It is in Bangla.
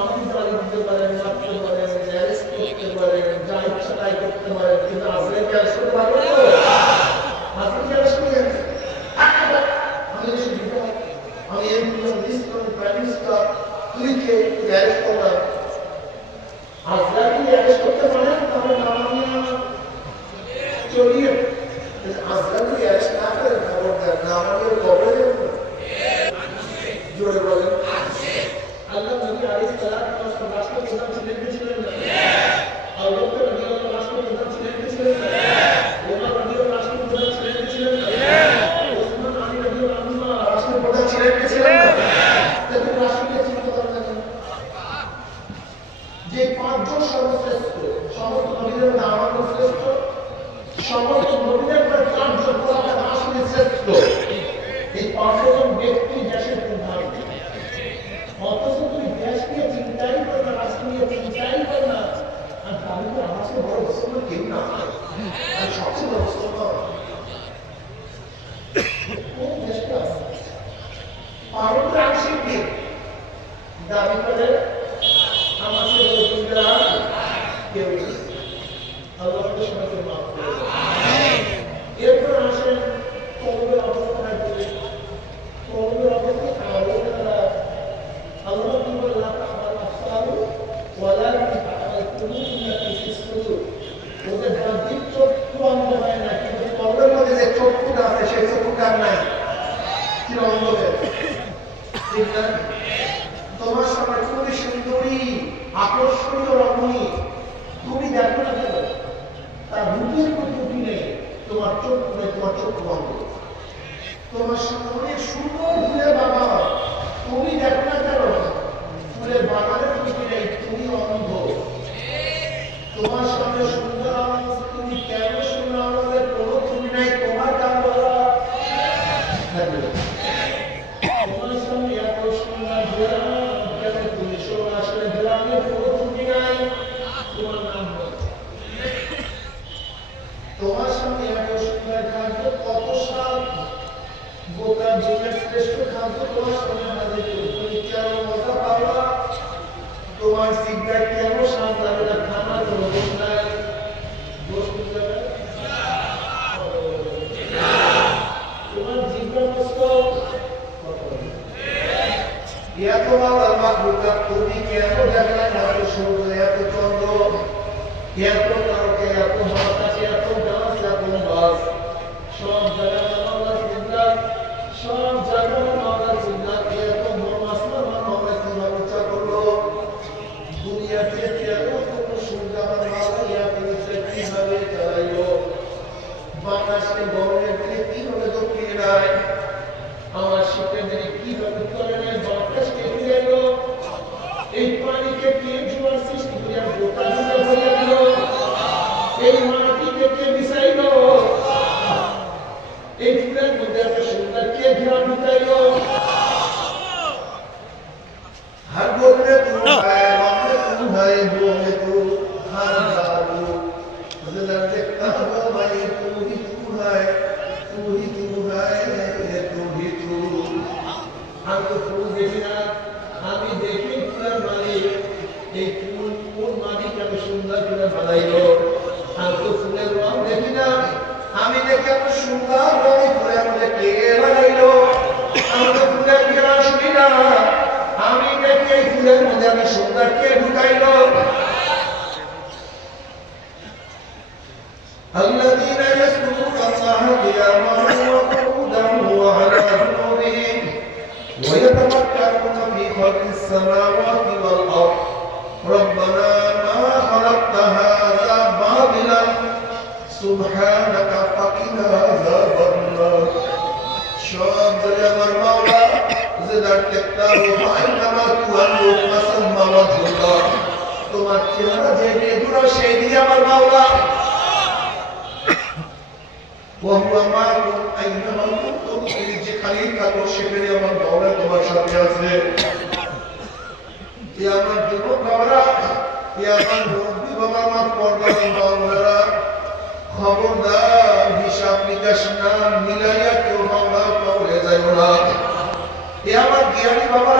আপনি গালি দিতে পারেন, মারতে পারেন, অ্যারেস্ট করতে পারেন, যা ইচ্ছা তাই করতে পারেন, কিন্তু আজরাইল কি অ্যারেস্ট করতে পারবেন তো? আজরাইল কি অ্যারেস্ট করবেন? আমি এসে দিতে আমি এমপি, মিনিস্টার, প্রাইম মিনিস্টার, তুইকে অ্যারেস্ট করলাম। আজরাইল কি অ্যারেস্ট করতে পারেন? তাহলে নামানিয়া চলিয়ে আজরাইল কি অ্যারেস্ট না করেন, খবর দেন নামানিয়া কবরে জোরে বলেন। আল্লাহ নবী আলাইহিস সালাতু ওয়াস সালাম রাষ্ট্রপ্রধান ছিলেন কি ছিলেন না? আবু বকর রাদিয়াল্লাহু আনহু রাষ্ট্রপ্রধান ছিলেন কি ছিলেন না? ওমর রাদিয়াল্লাহু আনহু রাষ্ট্রপ্রধান ছিলেন কি ছিলেন না? ওসমান আলী রাদিয়াল্লাহু আনহু রাষ্ট্রপ্রধান ছিলেন কি ছিলেন না? তাহলে রাষ্ট্রকে চিন্তা করেন না। যে পাঁচজন সর্বশ্রেষ্ঠ, সমস্ত নবীদের নাম শ্রেষ্ঠ, সমস্ত নবীদের পরে পাঁচজন কোরআনের আসলে শ্রেষ্ঠ। এই পাঁচজন ব্যক্তি দেশের প্রধান। অথচ তুমি দেশ নিয়ে চিন্তাই করো না, রাষ্ট্র নিয়ে চিন্তাই করো না। আর তাহলে তো আমার চেয়ে বড় মুসলমান কেউ না, আর সবচেয়ে বড় মুসলমান কোন দেশটা আছে? পারত আংশিক দিক দাবি করে আমার চেয়ে বড় চিন্তা কেউ নেই। আল্লাহ সবাইকে মাফ করে। এরপর আসেন কলমের অবস্থায় বলে, কলমের অবস্থা আরো খারাপ। আল্লাহ কি বলে, লা তা'মাল আবসারু ওয়ালাকিন তা'মাল কুলুবু আল্লাতী ফিস সুদূর। ওদের বাহ্যিক চক্ষু অন্ধ হয় না, কিন্তু কলমের মধ্যে যে চক্ষুটা আছে সেই চক্ষুটা নাই, কি অন্ধ হয়ে ঠিক না? তোমার সামনে খুবই সুন্দরী, আকর্ষণীয় রমণী, তুমি দেখো না কেন? তার রূপের কোনো ত্রুটি নেই, তোমার চক্ষু নেই, তোমার চক্ষু বন্ধ। তোমার সামনে অনেক সুন্দর ফুলের বাগান, তুমি দেখো না কেন? ফুলের বাগানের ত্রুটি নেই, তুমি অন্ধ। তোমার সামনে সুন্দর আওয়াজ, তুমি কেন সুন্দর আওয়াজের কোনো ত্রুটি নাই, তোমার কান বলা। তোমার সামনে এত সুন্দর গ্রাম, কেন তুমি শোনো আসলে গ্রামের কোনো ত্রুটি নাই, তোমার নাম বলো। তোমার সামনে এত সুন্দর খাদ্য, কত স্বাদ, গোটা জীবনের শ্রেষ্ঠ খাদ্য তোমার সামনে হাজির করি, তুমি কেন মজা পাওয়া? তোমার জিহ্বা কেন স্বাদ লাগে না? খানা কোনো দোষ নাই, দোষ বুঝতে হবে। তোমার জিহ্বা কষ্ট এত বাবার মাকলুকাত, তুমি কেন দেখো না এত সূর্য, এত চন্দ্র, এত তারকা, এত বাতাস, এত গাছ, এত বাস, সব জায়গায় মাওলার জিন্দা, সব জায়গায় মাওলার জিন্দা, এত বড় আসমান মাওলা কিভাবে উচ্চা করলো? দুনিয়াতে কেন কত সূর্য আমার মাওলা এত নিচে কিভাবে চালাইলো? বাতাসকে গরমের দিনে কিভাবে দক্ষিণে নাই, আমার শীতের দিনে কিভাবে করে নেয় বাতাসকে ফিরাইলো? এই পানিকে কে জোয়ার সৃষ্টি করিয়া গোটা জুড়ে ভরিয়া দিল? এই মাটিকে কে মিশাইল? এই ফুলের মধ্যে এত সুন্দর কে ঘ্রাণ ঢুকাইল? हर बोल में तू है, मन में तू है, वो में तू, हर जादू ज़िंदा देखता वो भाई, तू ही तू है, तू ही तू है, ये तू ही तू। हम तो फूल देखी ना, আমি দেখি ফুলের মালিক, এই ফুল কোন মালিক এত সুন্দর করে বানাইলো? আমি তো ফুলের রং দেখি না, আমি দেখি এত সুন্দর রং ফুলের মধ্যে কে বানাইলো? আমি তো ফুলের ঘ্রাণ শুনি না, আমি দেখি এই ফুলের মধ্যে এত সুন্দর কে ঢুকাইলো? الذين يذكرون الله قياما وقعودا وعلى جنوبهم ويتفكرون في خلق السماوات والأرض ربنا ما خلقت هذا باطلا سبحانك فقنا عذاب النار। সব জেনে আমার মাওলা যেটা কেতাবু আইনামা তুআল্লু ফাসাম্মা ওয়াজহুল্লাহ, তোমার চেহারা যেদিকে দূর সেই দিকে আমার মাওলা, وهو معكم أينما كنتم, তুমি যেখানেই থাকো সেখানে আমার মাওলা তোমার সাথে আছে। এ আমার যুবক বাবারা, এ আমার মুরব্বী বাবা, মা পর্দার মাওলারা, খবরদার হিসাব নিকাশ না মিলাইয়া কেউ মাওলা পাওয়া যায় না। এ আমার জ্ঞানী বাবা